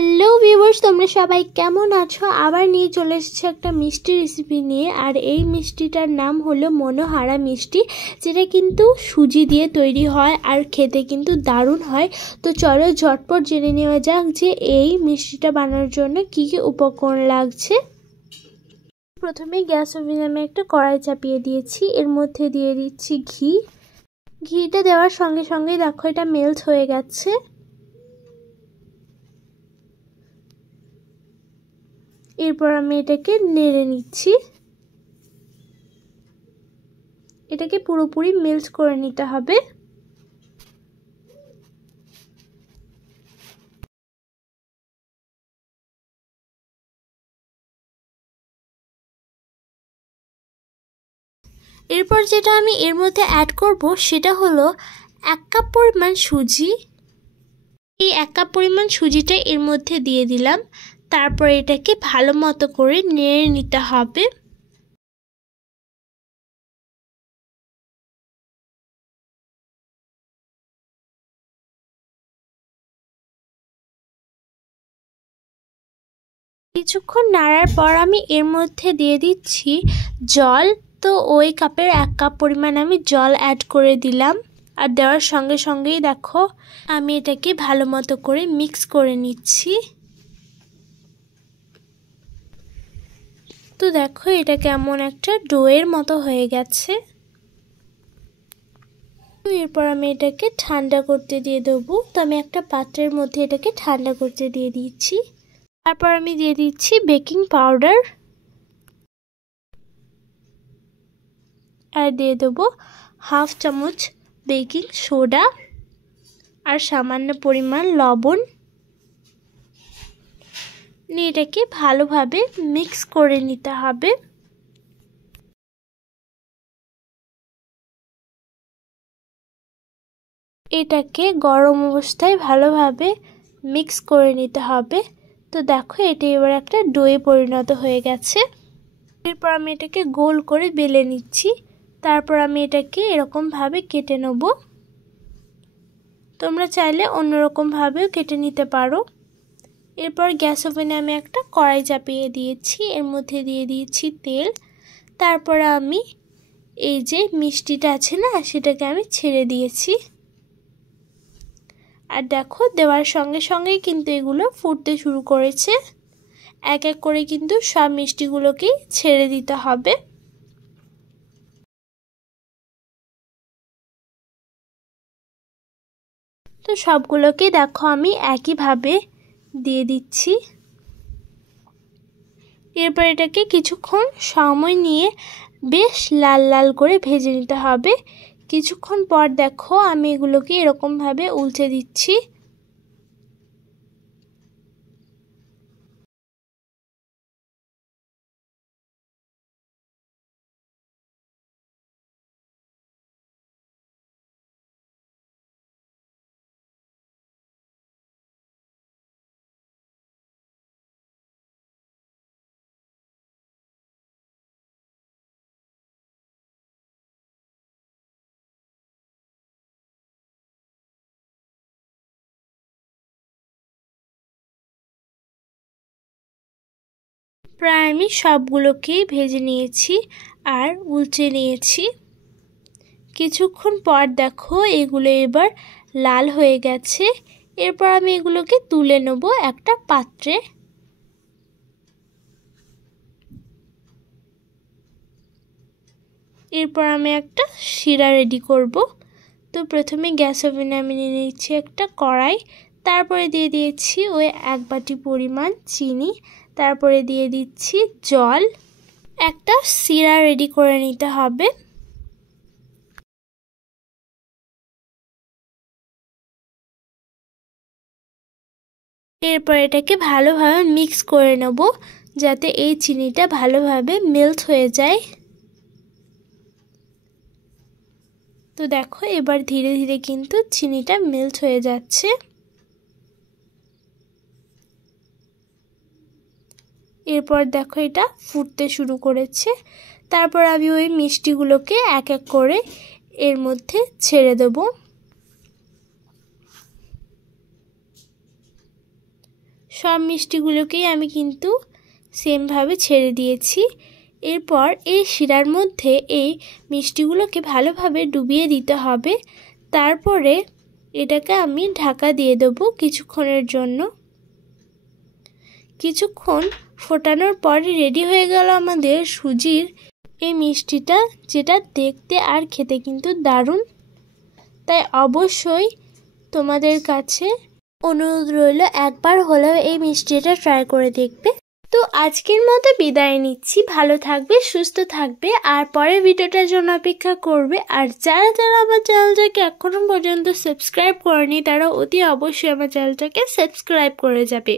Hello viewers, তোমরা সবাই কেমন আছো? আবার নিয়ে চলে এসেছি একটা মিষ্টি রেসিপি নিয়ে। আর এই মিষ্টিটার নাম হলো মনোহারা মিষ্টি, যেটা কিন্তু সুজি দিয়ে তৈরি হয় আর খেতে কিন্তু দারুণ হয়। তো চলো ঝটপট জেনে নেওয়া যাক যে এই মিষ্টিটা বানানোর জন্য কি কি উপকরণ লাগছে। প্রথমে গ্যাস ওভেনে আমি একটা কড়াই চাপিয়ে দিয়েছি, এর মধ্যে দিয়ে দিচ্ছি ঘি। ঘিটা দেওয়ার সঙ্গে সঙ্গে দেখো এটা মেল্ট হয়ে গেছে। এরপর আমি এটাকে নেড়ে নিচ্ছি, এটাকে পুরোপুরি মেল্ট করে নিতে হবে। এরপর যেটা আমি এর মধ্যে অ্যাড করব সেটা হলো 1 কাপ পরিমাণ সুজি। এই 1 কাপ পরিমাণ সুজিটা এর মধ্যে দিয়ে দিলাম। তারপর এটাকে ভালো মতো করে নেড়ে নিতে হবে। কিছুক্ষণ নাড়ার পর আমি এর মধ্যে দিয়ে দিচ্ছি জল। তো ওই কাপের 1 কাপ পরিমাণ আমি জল অ্যাড করে দিলাম। আর দেওয়ার সঙ্গে সঙ্গেই দেখো আমি এটাকে ভালো মতো করে মিক্স করে নিচ্ছি। তো দেখো এটা কেমন একটা ডোয়ের মতো হয়ে গেছে। তো এরপর আমি এটাকে ঠান্ডা করতে দিয়ে দেবো। তো আমি একটা পাত্রের মধ্যে এটাকে ঠান্ডা করতে দিয়ে দিচ্ছি। তারপর আমি দিয়ে দিচ্ছি বেকিং পাউডার, আর দিয়ে দেবো 1/2 চামচ বেকিং সোডা আর সামান্য পরিমাণ লবণ। নিয়ে এটাকে ভালোভাবে মিক্স করে নিতে হবে। এটাকে গরম অবস্থায় ভালোভাবে মিক্স করে নিতে হবে। তো দেখো এটা এবার একটা ডোয়ে পরিণত হয়ে গেছে। এরপর আমি এটাকে গোল করে বেলে নিচ্ছি। তারপর আমি এটাকে এরকমভাবে কেটে নেব। তোমরা চাইলে অন্যরকমভাবেও কেটে নিতে পারো। এরপর গ্যাস ওভেনে আমি একটা কড়াই চাপিয়ে দিয়েছি, এর মধ্যে দিয়ে দিয়েছি তেল। তারপর আমি এই যে মিষ্টিটা আছে না, সেটাকে আমি ছেড়ে দিয়েছি। আর দেখো দেওয়ার সঙ্গে সঙ্গেই কিন্তু এগুলো ফুটতে শুরু করেছে। এক এক করে কিন্তু সব মিষ্টিগুলোকেই ছেড়ে দিতে হবে। তো সবগুলোকেই দেখো আমি একইভাবে দিয়ে দিচ্ছি। এরপর এটাকে কিছুক্ষণ সময় নিয়ে বেশ লাল লাল করে ভেজে নিতে হবে। কিছুক্ষণ পর দেখো আমি এগুলোকে এরকমভাবে উল্টে দিচ্ছি। প্রায় আমি সবগুলোকেই ভেজে নিয়েছি আর উল্টে নিয়েছি। কিছুক্ষণ পর দেখো এগুলো এবার লাল হয়ে গেছে। এরপর আমি এগুলোকে তুলে নেব একটা পাত্রে। এরপর আমি একটা শিরা রেডি করব। তো প্রথমে গ্যাস ওভেনে আমি নিয়ে নিচ্ছি একটা কড়াই। তারপরে দিয়ে দিয়েছি ওই 1 বাটি পরিমাণ চিনি। তারপরে দিয়ে দিচ্ছি জল। একটা শিরা রেডি করে নিতে হবে। এরপর এটাকে ভালোভাবে মিক্স করে নেব, যাতে এই চিনিটা ভালোভাবে মেল্ট হয়ে যায়। তো দেখো এবার ধীরে ধীরে কিন্তু চিনিটা মেল্ট হয়ে যাচ্ছে। এরপর দেখো এটা ফুটতে শুরু করেছে। তারপর আমি ওই মিষ্টিগুলোকে এক এক করে এর মধ্যে ছেড়ে দেব। সব মিষ্টিগুলোকেই আমি কিন্তু সেমভাবে ছেড়ে দিয়েছি। এরপর এই শিরার মধ্যে এই মিষ্টিগুলোকে ভালোভাবে ডুবিয়ে দিতে হবে। তারপরে এটাকে আমি ঢাকা দিয়ে দেবো কিছুক্ষণের জন্য। কিছুক্ষণ ফোটানোর পরে রেডি হয়ে গেল আমাদের সুজির এই মিষ্টিটা, যেটা দেখতে আর খেতে কিন্তু দারুণ। তাই অবশ্যই তোমাদের কাছে অনুরোধ রইল একবার হলেও এই মিষ্টিটা ট্রাই করে দেখবে। তো আজকের মতো বিদায় নিচ্ছি। ভালো থাকবে, সুস্থ থাকবে, আর পরের ভিডিওটার জন্য অপেক্ষা করবে। আর যারা যারা আমার চ্যানেলটাকে এখনো পর্যন্ত সাবস্ক্রাইব করেনি তারা অতি অবশ্যই আমার চ্যানেলটাকে সাবস্ক্রাইব করে যাবে।